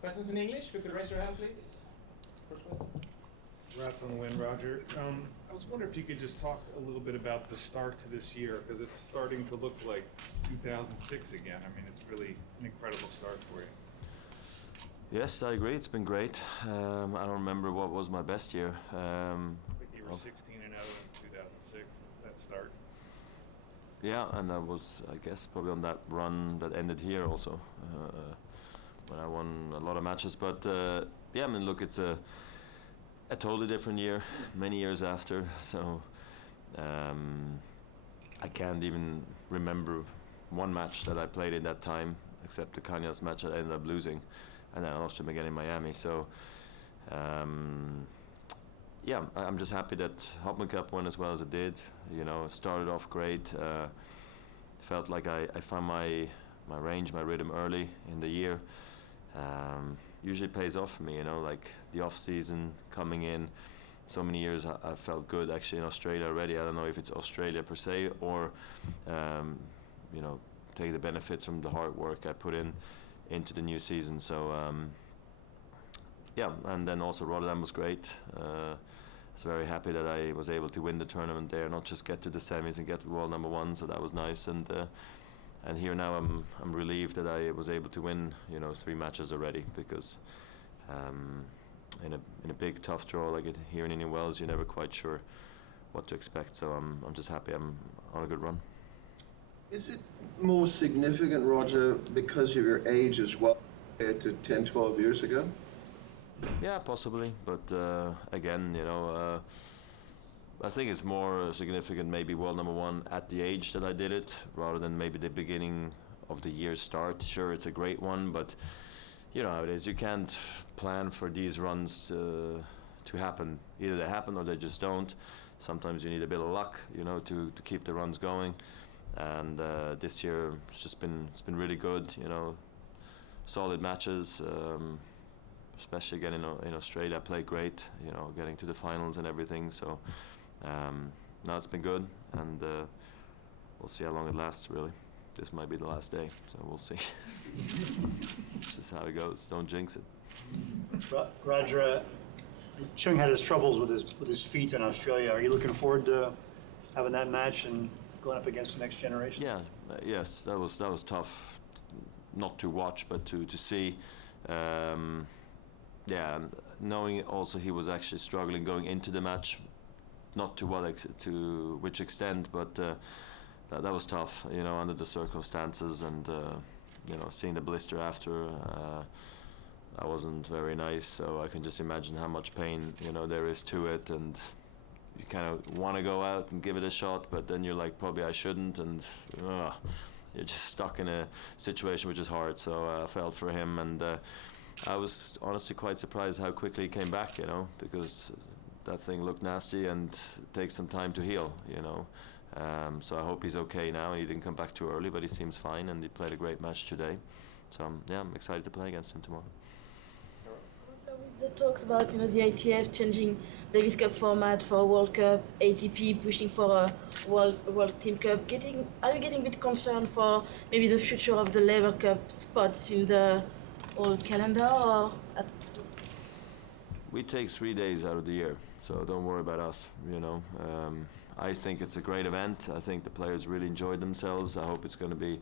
Questions in English? If you could raise your hand, please. First question. Congrats on the win, Roger. I was wondering if you could just talk a little bit about the start to this year, because it's starting to look like 2006 again. I mean, it's really an incredible start for you. Yes, I agree. It's been great. I don't remember what was my best year. I think you were 16-0 in 2006, that start. Yeah, and I was, I guess, probably on that run that ended here also, when I won a lot of matches. But yeah, I mean, look, it's a totally different year, many years after. So I can't even remember one match that I played in that time, except the Kanyas match that I ended up losing, and then I lost him again in Miami. So yeah, I'm just happy that Hopman Cup went as well as it did. You know, started off great. Felt like I found my range, my rhythm early in the year. Usually pays off for me, you know, like the off season coming in. So many years I felt good actually in Australia already. I don't know if it's Australia per se or, you know, take the benefits from the hard work I put into the new season. So yeah, and then also Rotterdam was great. I was very happy that I was able to win the tournament there, not just get to the semis and get world number one. So that was nice. And here now I'm relieved that I was able to win, you know, 3 matches already, because in a big tough draw like it here in Indian Wells, you're never quite sure what to expect. So I'm just happy I'm on a good run. Is it more significant, Roger, because of your age as well, compared to 10, 12 years ago? Yeah, possibly, but again, you know, I think it's more significant maybe world number one at the age that I did it, rather than maybe the beginning of the year start. Sure, it's a great one, but you know how it is. You can't plan for these runs to happen. Either they happen or they just don't. Sometimes you need a bit of luck, you know, to keep the runs going. And this year it's been really good, you know, solid matches. Especially again in Australia, I played great, you know, getting to the finals and everything. So now it's been good, and we'll see how long it lasts, really. This might be the last day, so we'll see. It's just how it goes. Don't jinx it. Roger, Chung had his troubles with his feet in Australia. Are you looking forward to having that match and going up against the next generation? Yeah, yes, that was tough, not to watch, but to see. Yeah, and knowing also he was actually struggling going into the match, not to which extent, but that was tough, you know, under the circumstances, and you know, seeing the blister after, that wasn't very nice. So I can just imagine how much pain, you know, there is to it, and you kind of want to go out and give it a shot, but then you're like, probably I shouldn't, and you're just stuck in a situation which is hard. So I felt for him, and I was honestly quite surprised how quickly he came back, you know, because that thing looked nasty and it takes some time to heal, you know. So I hope he's okay now. He didn't come back too early, but he seems fine, and he played a great match today. So yeah, I'm excited to play against him tomorrow. With the talks about, you know, the ITF changing Davis Cup format for World Cup, ATP pushing for a World Team Cup, are you getting a bit concerned for maybe the future of the Laver Cup spots in the old calendar? Or we take 3 days out of the year, so don't worry about us, you know. I think it's a great event. I think the players really enjoyed themselves. I hope it's going to be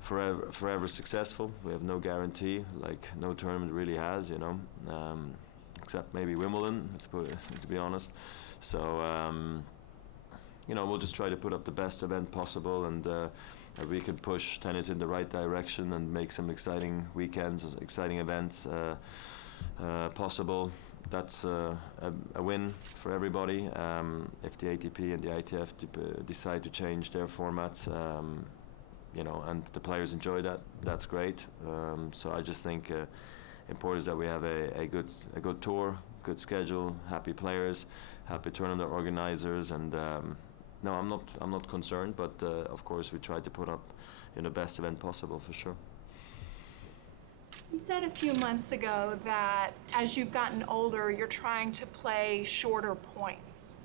forever successful. We have no guarantee, like no tournament really has, you know, except maybe Wimbledon, to be honest. So you know, we'll just try to put up the best event possible, and if we can push tennis in the right direction and make some exciting weekends, exciting events possible, that's a win for everybody. If the ATP and the ITF decide to change their formats, you know, and the players enjoy that, that's great. So I just think important is that we have a good tour, good schedule, happy players, happy tournament organizers, and no, I'm not concerned, but of course we try to put up in the best event possible for sure. You said a few months ago that as you've gotten older, you're trying to play shorter points.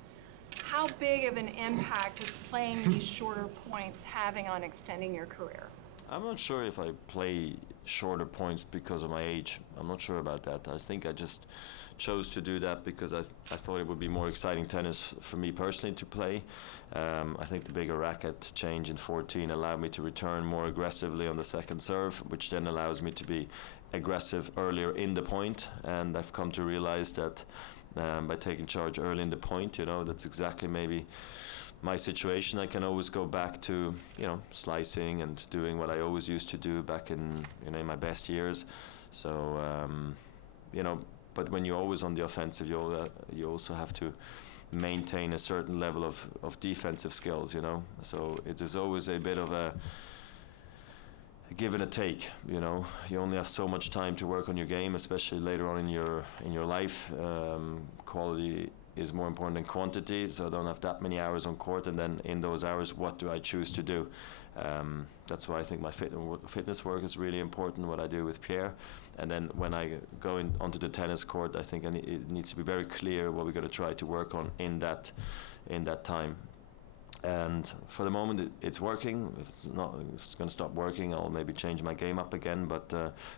How big of an impact is playing these shorter points having on extending your career? I'm not sure if I play shorter points because of my age. I'm not sure about that. I think I just chose to do that because I thought it would be more exciting tennis for me personally to play. I think the bigger racket change in 14 allowed me to return more aggressively on the second serve, which then allows me to be aggressive earlier in the point. And I've come to realize that by taking charge early in the point, that's exactly maybe my situation. I can always go back to, slicing and doing what I always used to do back in my best years. So, but when you're always on the offensive, you also have to maintain a certain level of defensive skills, So it is always a bit of a give and a take, You only have so much time to work on your game, especially later on in your life. Quality is more important than quantity, so I don't have that many hours on court, and then in those hours, what do I choose to do? That's why I think my fitness work is really important, what I do with Pierre. And then when I go onto the tennis court, I think it needs to be very clear what we're going to try to work on in that time. And for the moment, it's working. If it's going to stop working, I'll maybe change my game up again. But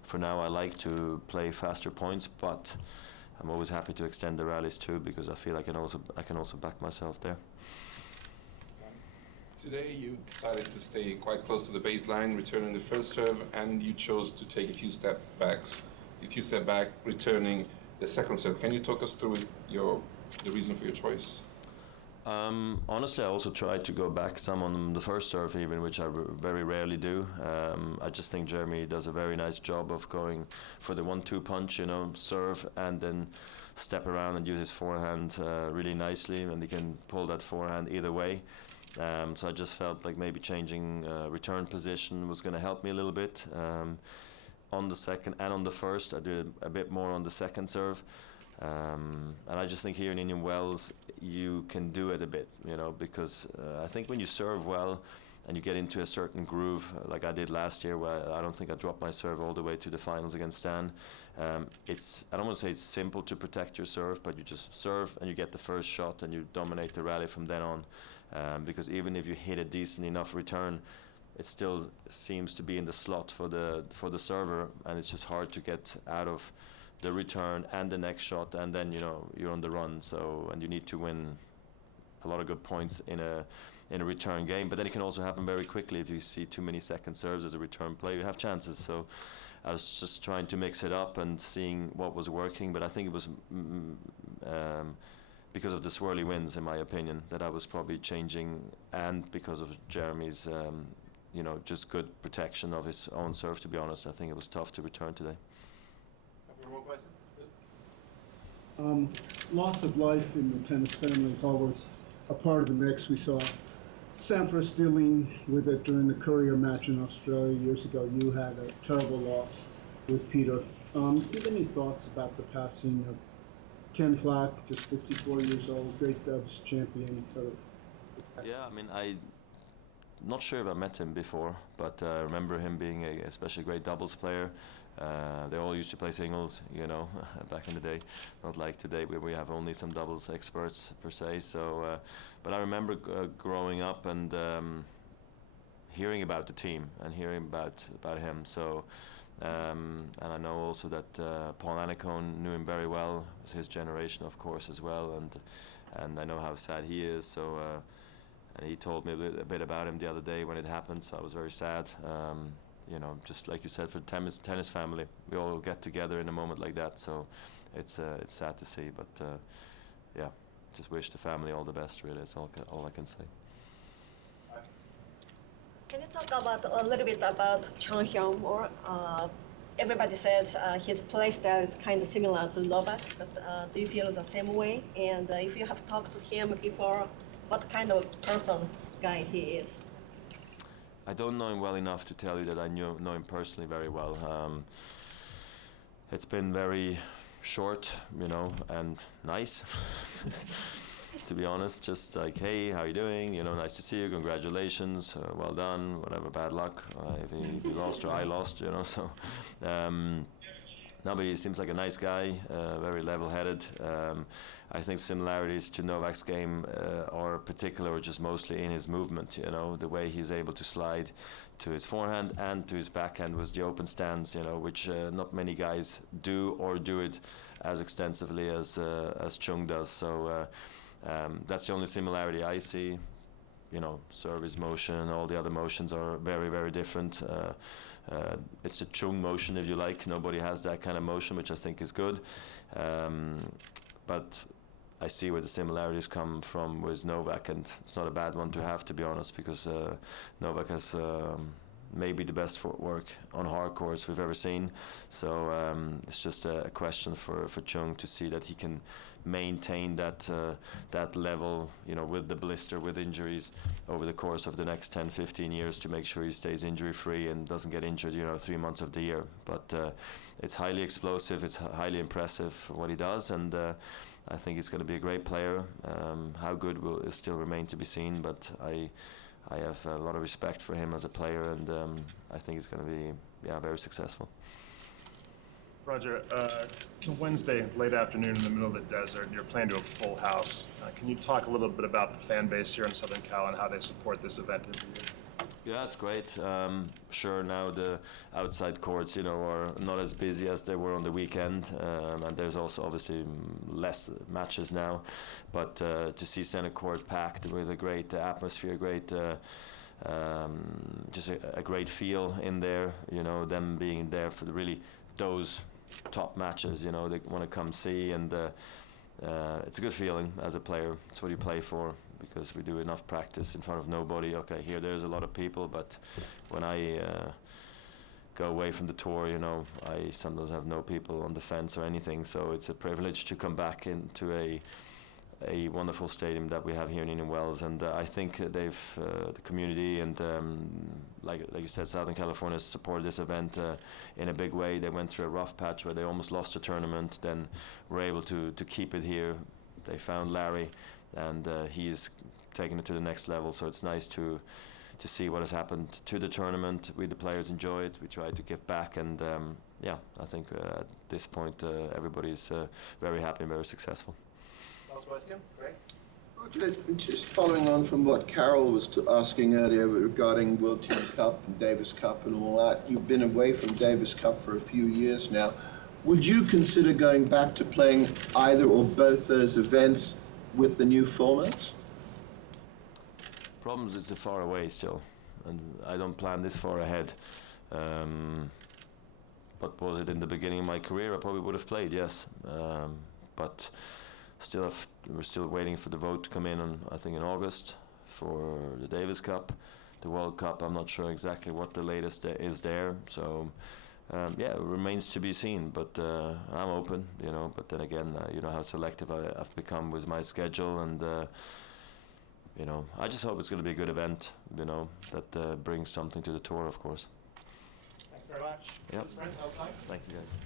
for now, I like to play faster points. But I'm always happy to extend the rallies too, because I feel I can also back myself there. Today you decided to stay quite close to the baseline, returning the first serve, and you chose to take a few step back, returning the second serve. Can you talk us through the reason for your choice? Honestly, I also tried to go back some on the first serve even, which I very rarely do. I just think Jeremy does a very nice job of going for the 1-2 punch, serve and then step around and use his forehand really nicely, and he can pull that forehand either way. So I just felt like maybe changing return position was going to help me a little bit. On the second and on the first, I did a bit more on the second serve. And I just think here in Indian Wells, you can do it a bit, because I think when you serve well and you get into a certain groove, like I did last year, where I don't think I dropped my serve all the way to the finals against Stan. I don't want to say it's simple to protect your serve, but you just serve and you get the first shot and you dominate the rally from then on. Because even if you hit a decent enough return, it still seems to be in the slot for the server, and it's just hard to get out of the return and the next shot, and then you're on the run. So, and you need to win a lot of good points in a return game. But then it can also happen very quickly if you see too many second serves as a return play. You have chances. So I was just trying to mix it up and seeing what was working. But I think it was because of the swirly winds, in my opinion, that I was probably changing, and because of Jeremy's just good protection of his own serve. To be honest, I think it was tough to return today. More questions? Loss of life in the tennis family is always a part of the mix. We saw Sampras dealing with it during the Courier match in Australia years ago. You had a terrible loss with Peter. Do you have any thoughts about the passing of Ken Flack, just 54 years old, great Dubs champion? Yeah, I mean, I'm not sure if I met him before, but I remember him being a especially great doubles player. They all used to play singles, back in the day. Not like today, where we have only some doubles experts per se. So, but I remember growing up and hearing about the team and hearing about him. So, and I know also that Paul Annacone knew him very well. It was his generation, of course, as well. And I know how sad he is. So, and he told me a bit about him the other day when it happened. So I was very sad. Just like you said, for the tennis family, we all get together in a moment like that. So it's sad to see, but yeah, just wish the family all the best. Really, that's all I can say. Can you talk a little bit about Chang Hyun more? Everybody says his play style is kind of similar to Novak, but do you feel the same way? And if you have talked to him before, what kind of guy he is? I don't know him well enough to tell you that I know him personally very well. It's been very short, and nice, to be honest. Just like, hey, how you doing? Nice to see you. Congratulations. Well done. Whatever. Bad luck. If he lost or I lost, So No, but he seems like a nice guy, very level-headed. I think similarities to Novak's game are particular, or just mostly in his movement. You know, the way he's able to slide to his forehand and to his backhand was the open stance. You know, which not many guys do, or do it as extensively as Chung does. So that's the only similarity I see. You know, service motion, all the other motions are very, very different. It's a Chung motion, if you like. Nobody has that kind of motion, which I think is good. But I see where the similarities come from with Novak, and it's not a bad one to have, to be honest, because Novak has maybe the best footwork on hard courts we've ever seen. So it's just a question for Chung to see that he can maintain that level, you know, with the blister, with injuries over the course of the next 10, 15 years, to make sure he stays injury free and doesn't get injured, you know, 3 months of the year. But it's highly explosive, it's highly impressive what he does, and I think he's going to be a great player. How good will still remain to be seen, but I have a lot of respect for him as a player, and I think he's going to be very successful. Roger, it's a Wednesday, late afternoon in the middle of the desert. You're playing to a full house. Can you talk a little bit about the fan base here in Southern Cal and how they support this event every year? Yeah, it's great. Sure, now the outside courts, you know, are not as busy as they were on the weekend, and there's also obviously less matches now. But to see center court packed with a great atmosphere, great. Just a great feel in there, you know, them being there for those top matches, you know, they want to come see, and it's a good feeling as a player. It's what you play for, because we do enough practice in front of nobody. Okay, there's a lot of people, but when I go away from the tour, you know, I sometimes have no people on the fence or anything, so it's a privilege to come back into a wonderful stadium that we have here in Indian Wells, and I think the community and like you said, Southern California supported this event in a big way. They went through a rough patch where they almost lost the tournament, then were able to keep it here. They found Larry, and he's taken it to the next level, so it's nice to see what has happened to the tournament. We, the players, enjoy it. We try to give back, and I think at this point everybody's very happy and very successful. Last question, Greg? Just following on from what Carol was asking earlier regarding World Team Cup and Davis Cup and all that, you've been away from Davis Cup for a few years now. Would you consider going back to playing either or both those events with the new formats? Problem is, it's a far away still, and I don't plan this far ahead. But was it in the beginning of my career? I probably would have played, yes. But we're still waiting for the vote to come in on, I think, in August for the Davis Cup. The World Cup, I'm not sure exactly what the latest is there. So, it remains to be seen. But I'm open, you know. But then again, you know how selective I've become with my schedule, and you know, I just hope it's going to be a good event, you know, that brings something to the tour, of course. Thanks very much. Yeah. Thanks, outside. Thank you, guys.